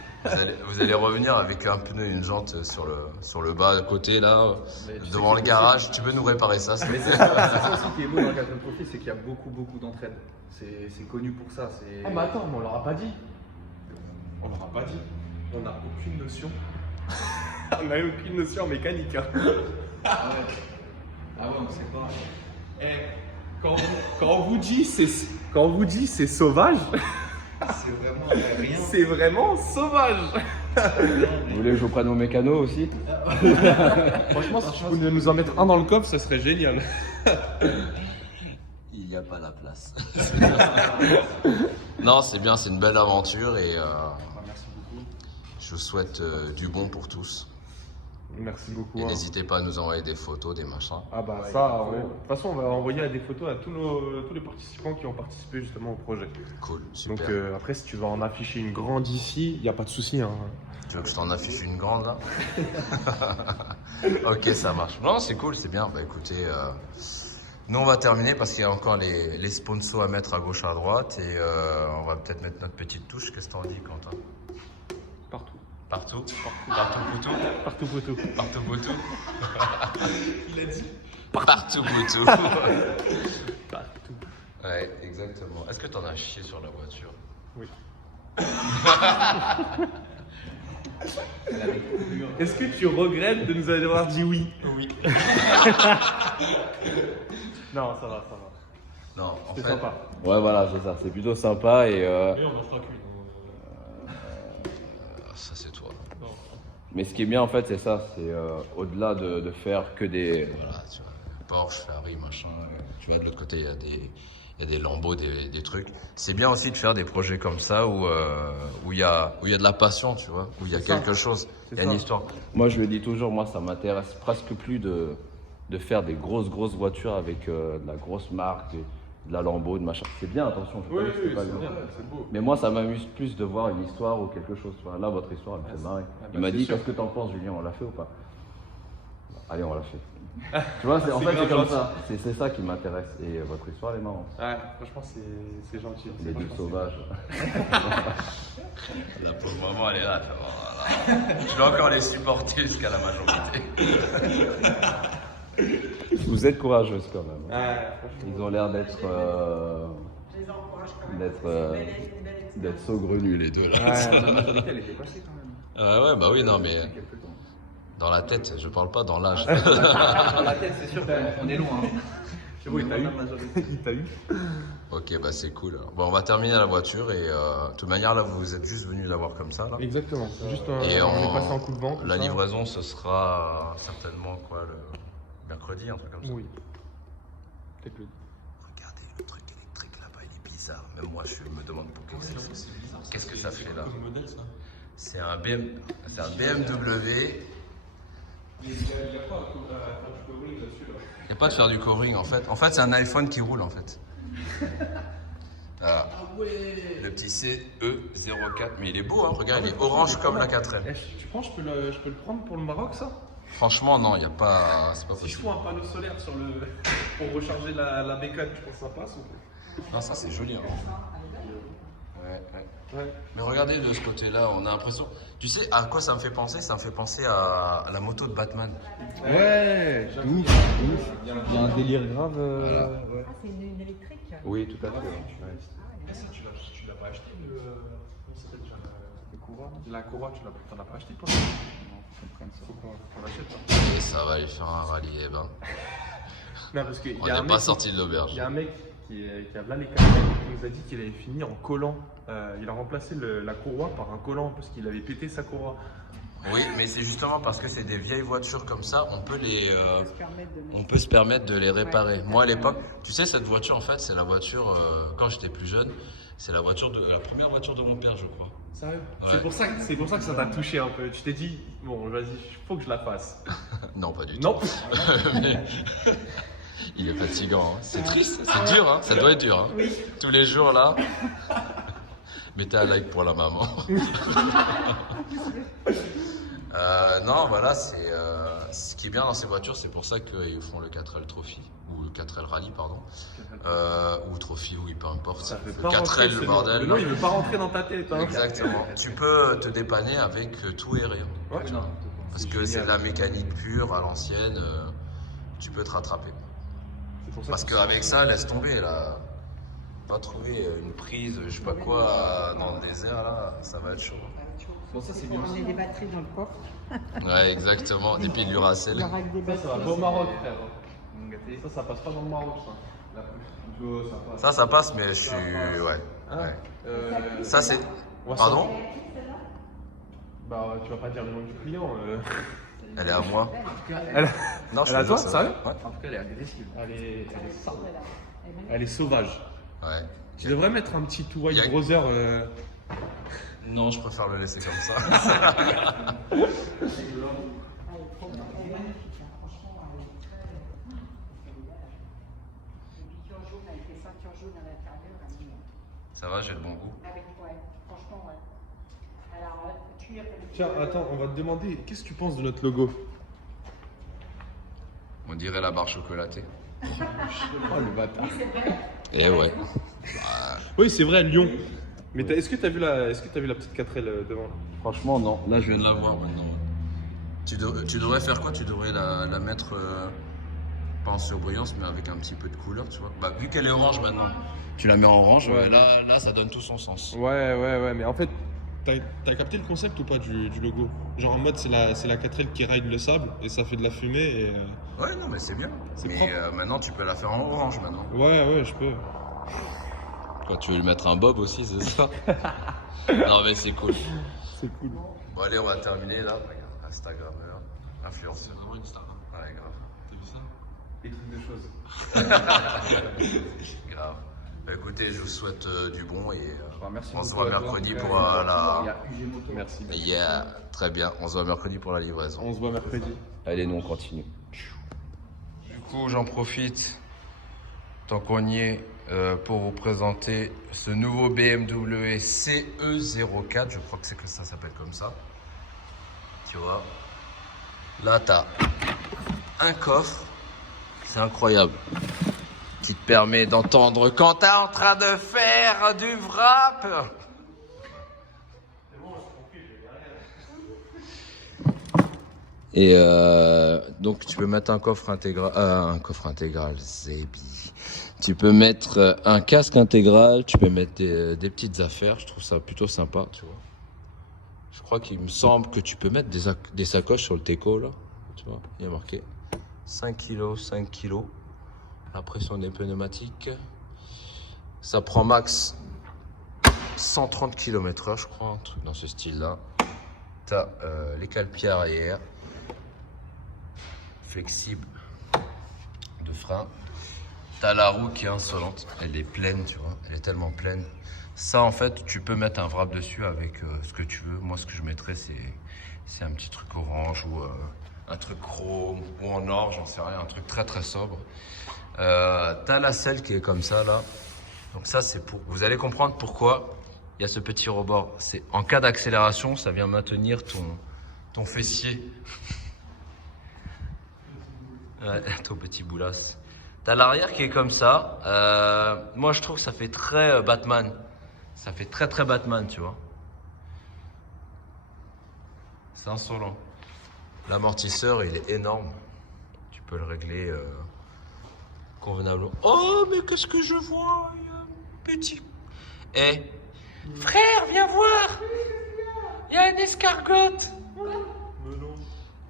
Vous allez revenir avec un pneu et une jante sur le bas à côté là, devant le garage. Tu peux nous réparer ça? Mais c'est ça aussi qui est beau dans le 4L Trophy, c'est qu'il y a beaucoup d'entraide. C'est connu pour ça. Ah mais attends, mais on leur a pas dit. On leur a pas dit. On n'a aucune notion. On n'a aucune notion en mécanique. Hein. Ah ouais, on sait pas. Quand on vous dit c'est sauvage, C'est vraiment rien. c'est vraiment sauvage. Vous voulez que je vous prenne mon mécano aussi? Franchement, si tu pouvais nous en mettre un dans le coffre, ça serait génial. Il n'y a pas la place. Non, c'est bien, c'est une belle aventure et Merci beaucoup. je vous souhaite du bon pour tous. Merci beaucoup. Et hein. n'hésitez pas à nous envoyer des photos, des machins. Ah bah ça, ouais. De toute façon, on va envoyer des photos à tous les participants qui ont participé justement au projet. Cool, super. Donc après, si tu veux en afficher une grande ici, il n'y a pas de souci. Hein. Tu veux que je t'en affiche une grande là? Ok, ça marche. Non, c'est cool, c'est bien. Bah écoutez, nous on va terminer parce qu'il y a encore les sponsors à mettre à gauche, à droite et on va peut-être mettre notre petite touche. Qu'est-ce que t'en dis, Quentin? Partout. Partout? Partout Poutou? Partout, photo. Partout Poutou? Il a dit. Partout Poutou. Partout. Ouais, exactement. Est-ce que t'en as chié sur la voiture? Oui. Est-ce que tu regrettes de nous avoir dit oui? Oui. Non, ça va. Non, en C'est fait, sympa. Ouais, voilà, c'est ça. C'est plutôt sympa et. Mais on mangera qu'une. ça c'est toi. Mais ce qui est bien en fait, c'est ça. C'est au-delà de faire que des. Voilà, tu vois, Porsche, Ferrari, machin. Tu vois, de l'autre côté, il il y a des lambeaux, des trucs. C'est bien aussi de faire des projets comme ça où il y a de la passion, tu vois, où il y a quelque chose, il y a une histoire. Moi, je le dis toujours, moi, ça m'intéresse presque plus de faire des grosses voitures avec de la grosse marque, de la Lambo, de machin. C'est bien, attention, je Oui, sais oui, pas c'est bien. bien, c'est beau. Mais moi, ça m'amuse plus de voir une histoire ou quelque chose. Tu vois. Là, votre histoire, elle me fait marrer. bah, Il m'a c'est dit, sûr. qu'est-ce que t'en penses, Julien, on l'a fait ou pas? Allez, on l'a fait. Tu vois, en C'est fait, c'est grave comme gentil. ça. C'est ça qui m'intéresse. Et votre histoire, elle est marrante. Ouais, franchement, c'est gentil. Les deux sauvages. La pauvre maman, elle est là, tu vois, voilà. Je vais encore les supporter jusqu'à la majorité. Vous êtes courageuse quand même. Ouais, franchement. Ils ont l'air d'être Je les encourage quand même. d'être saugrenus les deux là. La majorité, elle était passée quand même. Ouais, bah oui, non, mais Quelques temps. dans la tête, je parle pas dans l'âge. Dans la tête, c'est sûr qu'on est loin. C'est bon, il t'a eu. La majorité. Il t'a eu. Ok, bah c'est cool. Bon, on va terminer la voiture et de toute manière, là, vous êtes juste venu la voir comme ça, là. Exactement. Juste Et on est passé en coup de vent. comme la ça. livraison, ce sera certainement quoi, le mercredi, un truc comme ça. Oui. Peut-être le. Regardez, le truc électrique là-bas, il est bizarre. Même moi, je me demande pour qu'est-ce que ça fait là. modèle ça. C'est un BMW. Il n'y a pas de faire du covering en fait. En fait, c'est un iPhone qui roule en fait. Voilà. Le petit CE04. Mais il est beau, hein. Regarde, il est orange comme la 4L. Tu penses que je peux le prendre pour le Maroc, ça? Franchement, non, il n'y a pas. C'est pas Si je possible. fous un panneau solaire sur pour recharger la bécane, tu penses que ça passe ou Non, ça c'est joli. Hein. Ouais. Ouais. Mais regardez de ce côté-là, on a l'impression. Tu sais à quoi ça me fait penser? Ça me fait penser à la moto de Batman. Ouais, ouf. Il y a un délire grave. Voilà. Ouais. Ah, c'est une électrique. Oui, tout à fait. Tu l'as pas acheté le. Comment ça s'appelle déjà le Corolla? La Corolla, t'en as pas acheté toi? Non, faut qu'on prenne ça. Faut qu'on l'achète. Hein. Et ça va aller faire un rallye, eh ben. Non, parce qu'il On y a un n'est pas mec. sorti de Il l'auberge. y a un mec qui a là les caméras, qui nous a dit qu'il avait fini en collant. Il a remplacé la courroie par un collant parce qu'il avait pété sa courroie. Oui, mais c'est justement parce que c'est des vieilles voitures comme ça, on peut Se permettre de mettre. se permettre de les réparer. Moi à l'époque, tu sais, cette voiture en fait, c'est la voiture, quand j'étais plus jeune, c'est la première voiture de mon père, je crois. Sérieux? Ouais. C'est pour ça que ça t'a touché un peu. Tu t'es dit, bon, vas-y, faut que je la fasse. Non, pas du tout. Non. Mais il est fatigant, hein. C'est triste, c'est dur, hein. Ça doit être dur. Hein. Tous les jours là. Mettez un like pour la maman. Non, voilà, c'est ce qui est bien dans ces voitures, c'est pour ça qu'ils font le 4L Trophy, ou le 4L Rally, pardon, ou Trophy, oui, peu importe. Ça fait Le pas rentrer 4L, ce le nom. bordel. Le nom, il veut pas rentrer dans ta tête. Hein. Exactement. Tu peux te dépanner avec tout et rien. Ouais. Parce que c'est de la mécanique pure, à l'ancienne, tu peux te rattraper. C'est pour ça Parce qu'avec ça, laisse tomber là. Pas trouver une prise, je sais pas quoi, dans le désert là, ça va être chaud. Bon, ça c'est On bien met aussi. des batteries dans le coffre. Ouais, exactement. Des piles Duracell. Avec des ça va batteries. pas au Maroc, frère. Mon gâté. Ça passe pas dans le Maroc, ça. Ça passe, mais je suis. Ouais. Ah. Ouais. Euh, Ça, c'est. on va Pardon? Bah, tu vas pas dire le nom du client. Elle est à moi. Elle, Non, je elle est à te toi, jure, c'est sérieux? vrai. En tout cas, elle est agressive. elle est sauvage. Ouais. Tu devrais mettre un petit White Y a- Brother. Non, je préfère le laisser comme ça. Avec les ceintures jaunes à l'intérieur. Ça va, j'ai le bon goût. Avec, ouais, franchement, ouais. Alors, tu as Tiens, attends, on va te demander, qu'est-ce que tu penses de notre logo? On dirait la barre chocolatée. Oh le bâtard. Et ouais. Oui, c'est vrai, Lyon. Mais est-ce que t'as vu la petite 4L devant? Franchement, non. Là, je viens de la voir maintenant. Tu devrais faire quoi? Tu devrais la mettre pas en surbrillance, mais avec un petit peu de couleur, tu vois. Bah, vu qu'elle est orange maintenant, tu la mets en orange, Ouais. là, ça donne tout son sens. Ouais, mais en fait, t'as capté le concept ou pas du logo? Genre en mode, c'est la 4L qui ride le sable et ça fait de la fumée et. Ouais, non, mais c'est bien. C'est Mais propre. maintenant, tu peux la faire en orange maintenant. Ouais, je peux. Quoi, tu veux lui mettre un bob aussi, c'est ça? Non, mais c'est cool. C'est cool. Bon, allez, on va terminer là. Regarde, Instagrammeur, influenceur. C'est vraiment Instagram. Ouais, grave. T'as vu ça? Des trucs de choses. Grave. Bah, écoutez, je vous souhaite du bon et Merci on se beaucoup voit à toi. mercredi pour Il y a la... UG Moto. Merci. Yeah, très bien. On se voit mercredi pour la livraison. On se voit mercredi. Allez, nous on continue. Du coup, j'en profite, tant qu'on y est, pour vous présenter ce nouveau BMW CE04. Je crois que c'est que ça s'appelle comme ça. Tu vois. Là, tu as un coffre. C'est incroyable. Qui te permet d'entendre quand tu es en train de faire du wrap. Et donc tu peux mettre un coffre intégral, Zébi. Tu peux mettre un casque intégral, tu peux mettre des petites affaires, je trouve ça plutôt sympa, tu vois. Je crois qu'il me semble que tu peux mettre des sacoches sur le Teco là, tu vois, il y a marqué 5 kg, 5 kg. La pression des pneumatiques, ça prend max 130 km/h, je crois, un truc dans ce style-là. Tu as les cale-pieds arrière, flexible de frein. Tu as la roue qui est insolente, elle est pleine, tu vois, elle est tellement pleine. Ça, en fait, tu peux mettre un wrap dessus avec ce que tu veux. Moi, ce que je mettrais, c'est un petit truc orange ou un truc chrome ou en or, j'en sais rien, un truc très très sobre. T'as la selle qui est comme ça là, donc ça c'est pour, vous allez comprendre pourquoi il y a ce petit rebord. C'est en cas d'accélération, ça vient maintenir ton fessier. Ouais, ton petit boulasse. T'as l'arrière qui est comme ça. Moi je trouve que ça fait très Batman, ça fait très très Batman, tu vois. C'est insolent. L'amortisseur il est énorme, tu peux le régler convenablement. Oh, mais qu'est-ce que je vois, petit. Eh, frère, viens voir. Il y a une escargotte.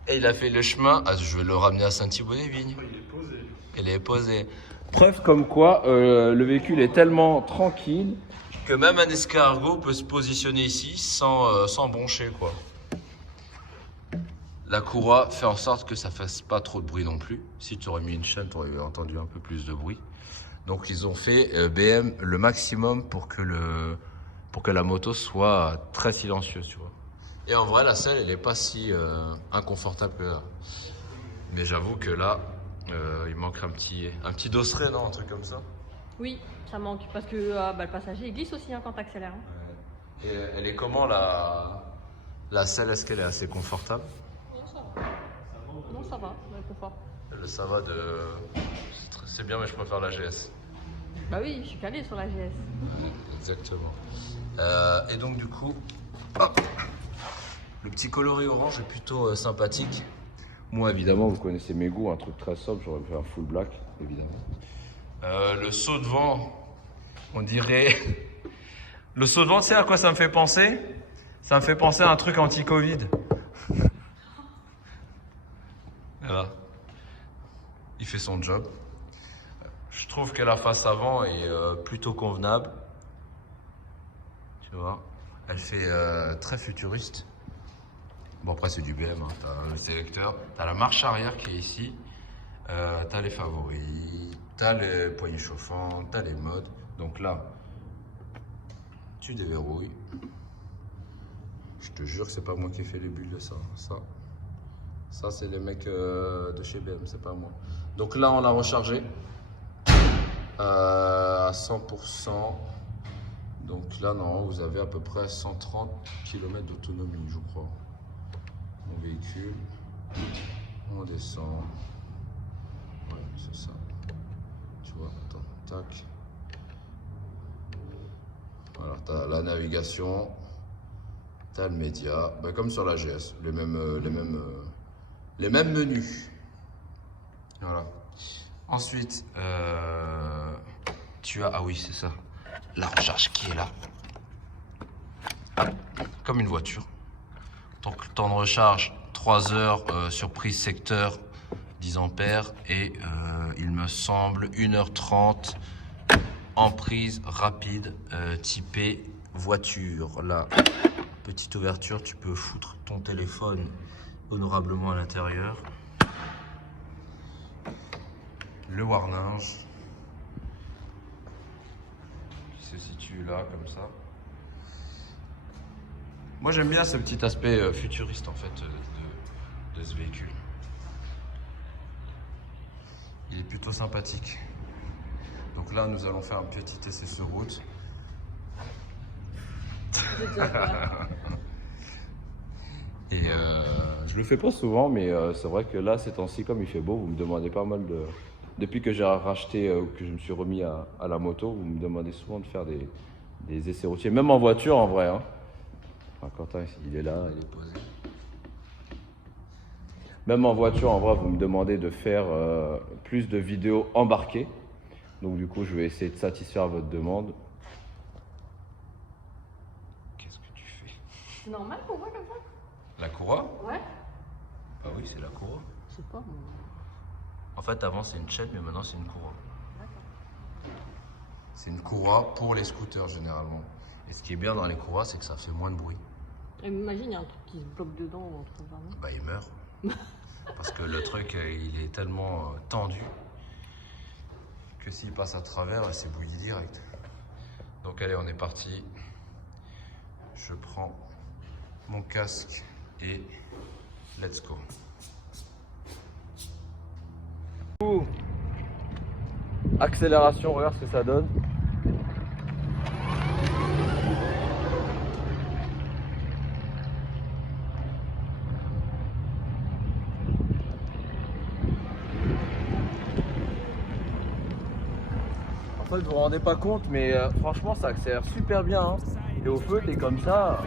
Et il a fait le chemin. Ah, je vais le ramener à Saint-Thibaud-des-Vignes. Il est posé. Il est posé. Preuve comme quoi le véhicule est tellement tranquille. Que même un escargot peut se positionner ici sans broncher, quoi. La courroie fait en sorte que ça fasse pas trop de bruit non plus. Si tu aurais mis une chaîne, tu aurais entendu un peu plus de bruit. Donc ils ont fait BM le maximum pour que la moto soit très silencieuse, tu vois. Et en vrai, la selle, elle est pas si inconfortable que là. Mais j'avoue que là, il manque un petit dosseret, non, un truc comme ça. Oui, ça manque parce que le passager il glisse aussi quand tu accélères. Et elle est comment la selle? Est-ce qu'elle est assez confortable? Non, ça va, le confort. Ça va c'est bien, mais je préfère la GS. Bah oui, je suis calé sur la GS. Exactement. Et donc du coup, hop, le petit coloris orange est plutôt sympathique. Moi, évidemment, vous connaissez mes goûts, un truc très sobre, j'aurais fait un full black, évidemment. Le saut de vent, on dirait... Le saut de vent, tu sais à quoi ça me fait penser? Ça me fait penser à un truc anti-Covid. Voilà. Il fait son job. Je trouve que la face avant est plutôt convenable. Tu vois, elle fait très futuriste. Bon, après c'est du BM, hein. T'as le sélecteur, t'as la marche arrière qui est ici, t'as les favoris, t'as les poignées chauffantes, t'as les modes. Donc là, tu déverrouilles. Je te jure que c'est pas moi qui ai fait les bulles de ça. Ça c'est les mecs de chez BM, c'est pas moi. Donc là, on l'a rechargé à 100%. Donc là, non, vous avez à peu près 130 km d'autonomie, je crois. Mon véhicule, on descend. Ouais, c'est ça. Tu vois, attends, tac. Alors, t'as la navigation, t'as le média, bah, comme sur la GS, les mêmes menus. Voilà. Ensuite, tu as, ah oui, c'est ça, la recharge qui est là. Comme une voiture. Donc, le temps de recharge, 3 heures sur prise secteur, 10 ampères. Et il me semble 1h30 en prise rapide, typée voiture. Là, petite ouverture, tu peux foutre ton téléphone honorablement à l'intérieur. Le warninge. se situe là, comme ça. Moi j'aime bien ce petit aspect futuriste en fait de ce véhicule. Il est plutôt sympathique. Donc là nous allons faire un petit essai sur route. Et je le fais pas souvent, mais c'est vrai que là ces temps-ci comme il fait beau, vous me demandez pas mal de... Depuis que j'ai racheté, que je me suis remis à la moto, vous me demandez souvent de faire des essais routiers, même en voiture en vrai. Hein. Enfin, Quentin, il est là, il est posé. Même en voiture, en vrai, vous me demandez de faire plus de vidéos embarquées. Donc du coup, je vais essayer de satisfaire votre demande. Qu'est-ce que tu fais? C'est normal qu'on voit comme ça? La courroie? Ouais. Ah oui, c'est la courroie. Je sais pas, moi. En fait, avant, c'est une chaîne, mais maintenant, c'est une courroie. C'est une courroie pour les scooters, généralement. Et ce qui est bien dans les courroies, c'est que ça fait moins de bruit. Et imagine, il y a un truc qui se bloque dedans ou un truc comme ça. Bah, il meurt. Parce que le truc, il est tellement tendu que s'il passe à travers, c'est bouilli direct. Donc, allez, on est parti. Je prends mon casque et let's go. Accélération, regarde ce que ça donne. En fait, vous vous rendez pas compte, mais franchement, ça accélère super bien. Hein. Et au feu, t'es comme ça.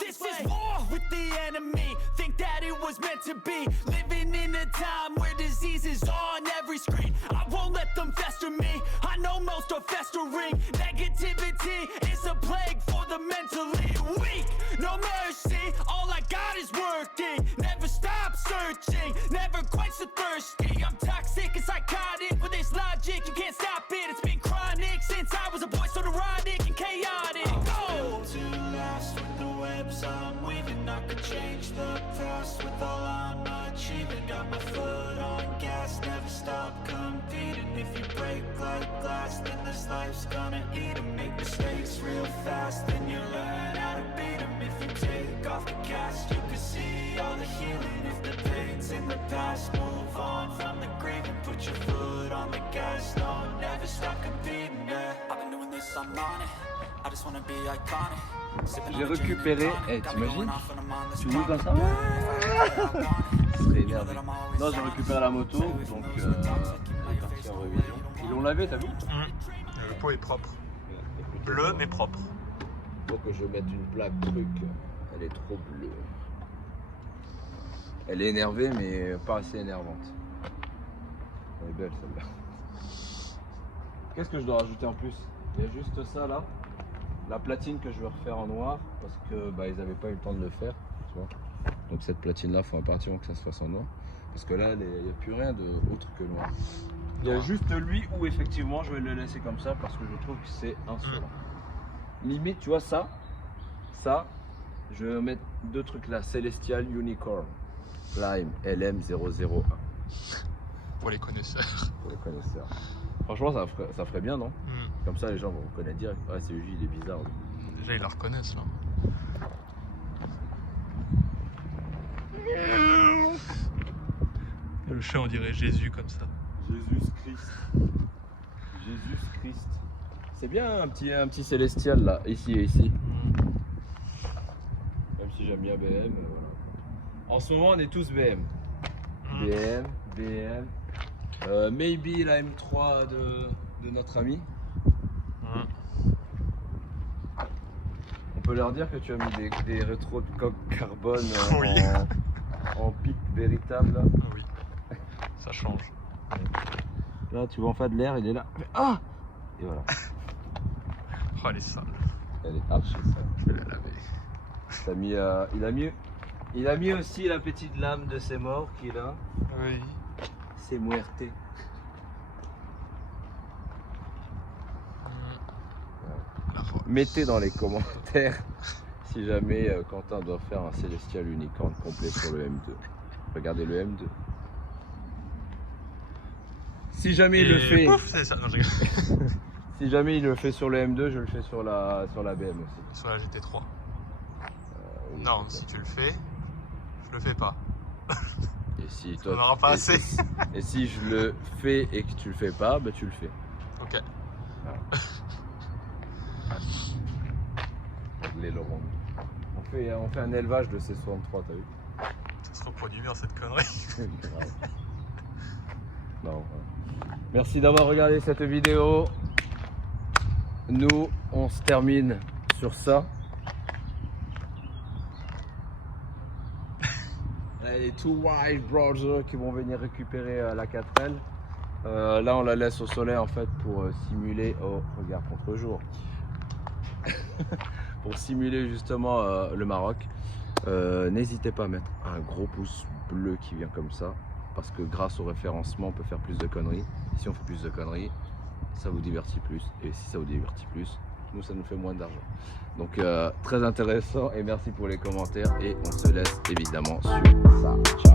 This is war with the enemy. Think that it was meant to be. Living in a time where disease is on every screen. I won't let them fester me. I know most are festering. Negativity is a plague for the mentally weak. No mercy, all I got is working. Never stop searching, never quite so thirsty. I'm toxic and psychotic with this logic. You can't stop it, it's been chronic since I was a boy, so neurotic and chaotic. Oh! I'm weaving, I could change the past with all I'm achieving. Got my foot on gas, never stop competing. If you break like glass, then this life's gonna eat 'em. Make mistakes real fast, then you learn how to beat 'em. If you take off the cast, you can see all the healing. If the pain's in the past, move on from the grave and put your foot on the gas. No, never stop competing, yeah. I've been doing this, I'm on it. I just wanna be iconic. J'ai récupéré, t'imagines? Tu roules comme ça? Je serais énervé. Non, j'ai récupéré la moto, donc elle est partie en révision. Ils l'ont lavé, t'as vu? Le pot est propre. Bleu mais propre. Faut que je mette une plaque truc, elle est trop bleue. Elle est énervée, mais pas assez énervante. Elle est belle celle-là. Qu'est-ce que je dois rajouter en plus? Il y a juste ça là. La platine que je vais refaire en noir parce que bah, ils n'avaient pas eu le temps de le faire, tu vois. Donc cette platine là, il faut impérativement que ça se fasse en noir parce que là, il n'y a plus rien autre que noir. Il y a juste lui où effectivement je vais le laisser comme ça parce que je trouve que c'est insolent. Limite, tu vois ça, je vais mettre deux trucs là, Celestial Unicorn Lime LM001. Pour les connaisseurs. Pour les connaisseurs. Franchement, ça ferait bien, non? Comme ça, les gens vont reconnaître direct. Ouais, c'est Uji, il est bizarre. Lui. Déjà, ils la reconnaissent, là. Le chien, on dirait Jésus, comme ça. Jésus-Christ. Jésus-Christ. C'est bien un petit célestial, là, ici et ici. Même si j'aime bien BM. En ce moment, on est tous BM. BM. Maybe la M3 de notre ami. On peut leur dire que tu as mis des rétros de coque carbone oui. en pic véritable. Là. Ah oui, ça change. Là, tu vois en fait de l'air, il est là. Ah! Et voilà. Oh, elle est sale. Elle est archi sale. Je vais la laver. Il a mis aussi la petite lame de ses morts qu'il a. Oui. C'est muerte. Mettez dans les commentaires si jamais Quentin doit faire un Celestial Unicorn complet sur le M2. Regardez le M2. Si jamais il le fait, Pouf, c'est ça. Non, je rigole. si jamais il le fait sur le M2, je le fais sur la BM aussi. Sur la GT3. Oui, Non, c'est ça. si tu le fais, je le fais pas. Et si On n'aura pas assez. Et si je le fais et que tu le fais pas, bah tu le fais. Ok. Les Laurent. On fait un élevage de C63, t'as vu? Ça se reproduit bien cette connerie. Grave. Non, ouais. Merci d'avoir regardé cette vidéo. Nous, on se termine sur ça. Les two wild brothers qui vont venir récupérer la 4L. Là, on la laisse au soleil en fait pour simuler. Oh, regarde contre-jour. Pour simuler justement le Maroc. N'hésitez pas à mettre un gros pouce bleu qui vient comme ça, parce que grâce au référencement on peut faire plus de conneries. Et si on fait plus de conneries, ça vous divertit plus, et si ça vous divertit plus, nous ça nous fait moins d'argent. Donc très intéressant, et merci pour les commentaires, et on se laisse évidemment sur ça. Ciao.